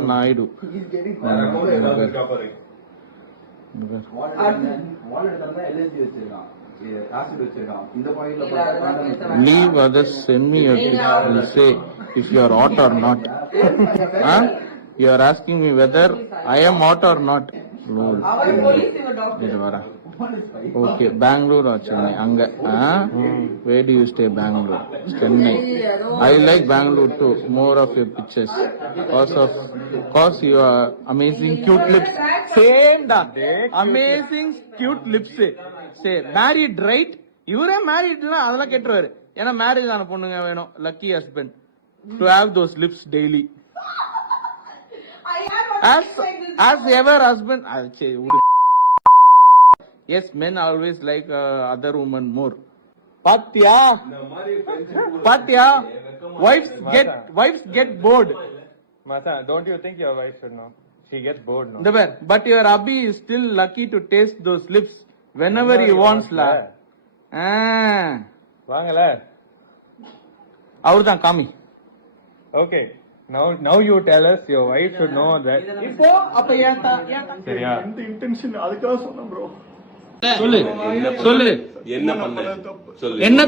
Naidu. Leave others, send me your tips. Will say if you are hot or not. Huh? You are asking me whether I am hot or not. Lol. Okay, Bangalore or Chennai? Anga. Where do you stay, Bangalore? Chennai. I like Bangalore too. More of your pictures. Cause you are amazing cute lips. Same da. Amazing cute lips. Say married right? You're married na adala ketruvaru. Ena marriage ana ponnunga venum. Lucky husband to have those lips daily. As ever husband. Yes, men always like other women more. Patya. Wives get bored. Masa, don't you think your wife should know? She gets bored now. But your hubby is still lucky to taste those lips whenever he wants la. Vaangala. Avurdan kami. Okay. Now you tell us your wife should know that. Ipo appa yenta. Seriya. Intention adukava sonna bro. சொல்லு என்ன